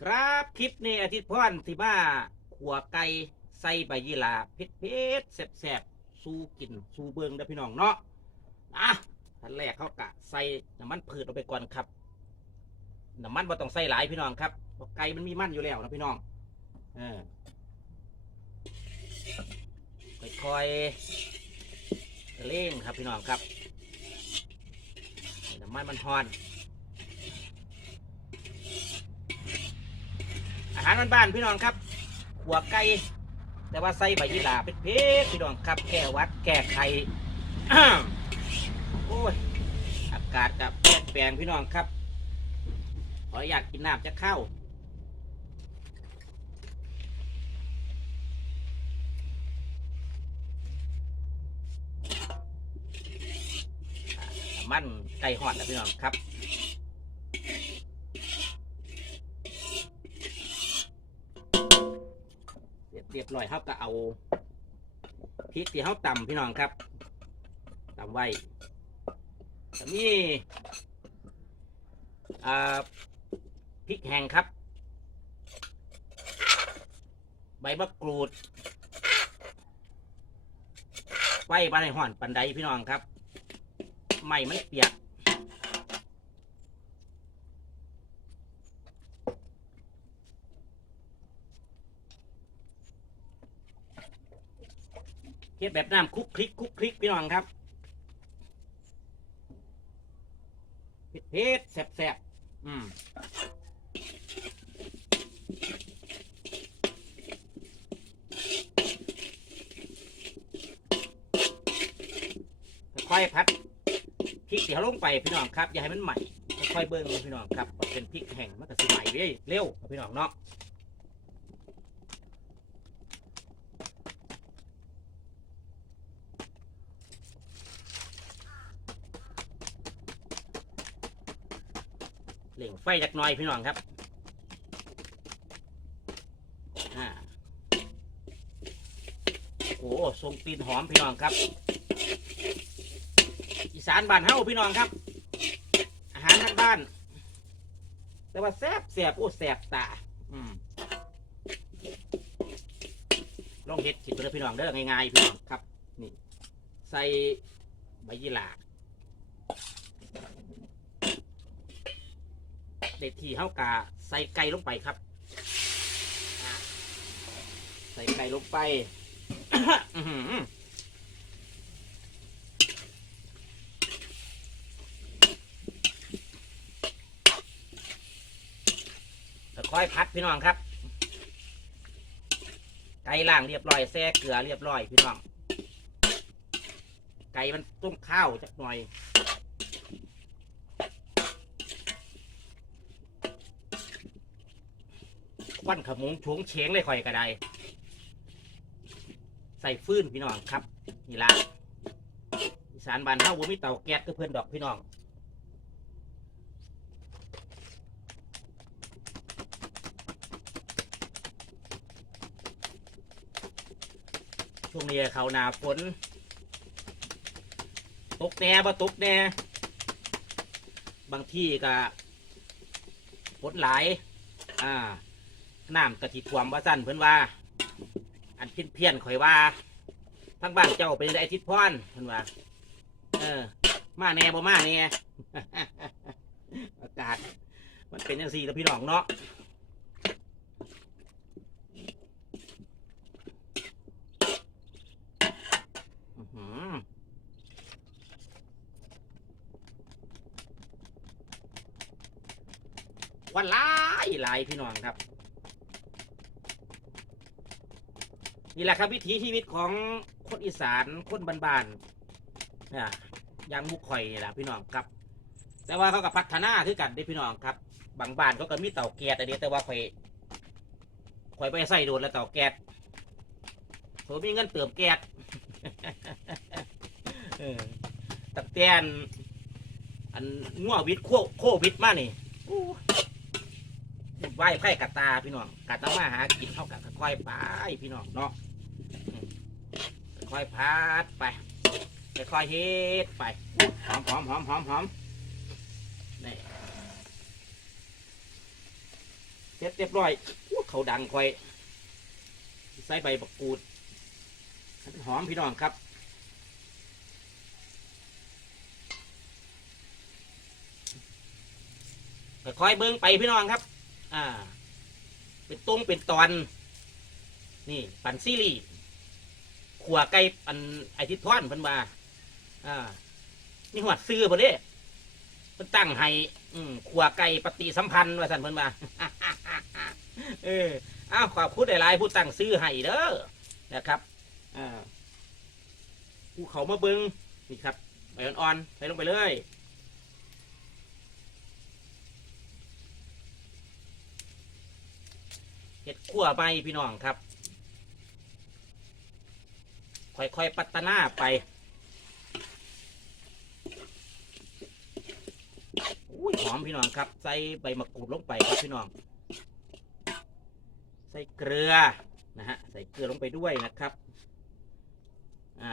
ครับคลิปนี้อาทิตย์พรที่มาขัวไก่ใส่ใบยี่หร่าเผ็ดเผ็ดแสบๆสู้กินสู้เบิงเด้อพี่น้องเนาะอะทันแรกเขากะใส่น้ำมันพืชลงไปก่อนครับน้ำมันบ่ต้องใส่หลายพี่น้องครับเพราะไก่มันมีมันอยู่แล้วนะพี่น้องเออค่อยๆเร่งครับพี่น้องครับน้ำมันมันฮอน อาหารบ้านๆพี่น้องครับหัวไก่แต่ว่าใส่ใบยี่หร่าเป็นเพชรพี่น้องครับ แก้วัดแก้ไขโอ้ยอากาศกับแปลงพี่น้องครับขออนุญาตกินน้ำจะเข้ามันไก่หอดนะพี่น้องครับ เรียบร้อยเขาก็เอาพริกที่เขาตำพี่น้องครับตำไว้นี่พริกแห้งครับ ใบมะกรูดไฟบานในห่อนปันไดพี่น้องครับ ไม่มันเปียก เฮ็ดแบบน้ำคุกคลิกคุกคลิกพี่น้องครับเผ็ดเผ็ดแสบแสบอืมค่อยพัดพริกเดี๋ยวลงไปพี่น้องครับ อย่าให้มันใหม่ค่อยเบิ้งพี่น้องครับ เป็นพริกแห้งมันก็สิใหม่เร็วเร็วพี่น้องเนาะ เล่งไฟจักหน่อยพี่น้องครับอ่าโอ้ทรงกลิ่นหอมพี่น้องครับ อีสานบ้านเฮาพี่น้องครับ อาหารทางบ้าน แต่ว่าแซ่บแซ่บโอ้แซ่บตาลองเฮ็ดกินไปเลยพี่น้องเด้อง่ายๆพี่น้องครับ นี่ ใส่ใบยี่หร่า เด็ดที่เฮากาใส่ไก่ลงไปครับ ใส่ไก่ลงไปค่อยพัดพี่น้องครับ ไก่ล่างเรียบร้อยแซ่เกลือเรียบร้อยพี่น้อง ไก่มันต้มข้าวจักหน่อย ควันขมงโฉงเฉงเลยข่อยกระไดใส่ฟืนพี่น้องครับ นี่ละอีสานบ้านเฮาบ่มีเตาแก๊สก็เพื่อนดอกพี่น้องช่วงนี้เขาหนาฝนตกแน่บ่ตกแน่บางที่ก็ฝนหลาย อ่า น้ำกะทิท่วมว่าสั้นเพิ่นว่า อันเพี้ยนเพี้ยนข่อยว่าทั้งบ้านเจ้าเป็นไอทิศพรเพิ่นว่า เออ มาแน่บ่มาแน่อากาศ มันเป็นอย่างสี่แล้วพี่น้องเนาะวันหลายหลายพี่น้องครับ นี่แหละครับวิถีชีวิตของคนอีสานคนบ้านๆเนี่ยย่างมุกข่อยนี่แหละพี่น้องครับ แต่ว่าเขาก็พัฒนาคือกันได้พี่น้องครับ บางบ้านเขาก็มีเต่าแก๊สอันนี้แต่ว่าข่อยข่อยไปใส่โดนแล้วเต่าแก๊สผมมีเงินเติมแก๊สตักแตนอันงัววิดโคโควิดมานี่อู้วุ่นวายไพ่กะตาพี่น้องกะตามาหากินเท่ากับค่อยไปพี่น้องเนาะ ค่อยๆพัดไปค่อยๆเฮ็ดไปหอมหอมหอมหอมหอมนี่เสร็จเรียบร้อยเขาดังคอย ใส่ใบบักกูดหอมพี่น้องครับค่อยเบิ้งไปพี่น้องครับ อ่า เป็นตรงเป็นตอน นี่ ปั่นซีรีส์ ขัวไก่ปันไอทิศท่อนเพิ่นมาอ่านี่หัวซื้อเพิ่นเด้เพิ่นตั้งให้อืมขัวไก่ปฏิสัมพันธ์ว่าสั่นเพิ่นมาเอออ้าวขอบคุณหลายๆผู้ตั้งซื้อให้เด้อนะครับอ่าผู้เขามาเบิ้งนี่ครับใบอ่อนๆใส่ลงไปเลยเห็ดขั้วไปพี่น้องครับ ค่อยๆ พัฒนาไปอุ้ยหอมพี่น้องครับ ใส่ใบมะกรูดลงไปครับพี่น้อง ใส่เกลือนะฮะ ใส่เกลือลงไปด้วยนะครับ อ่า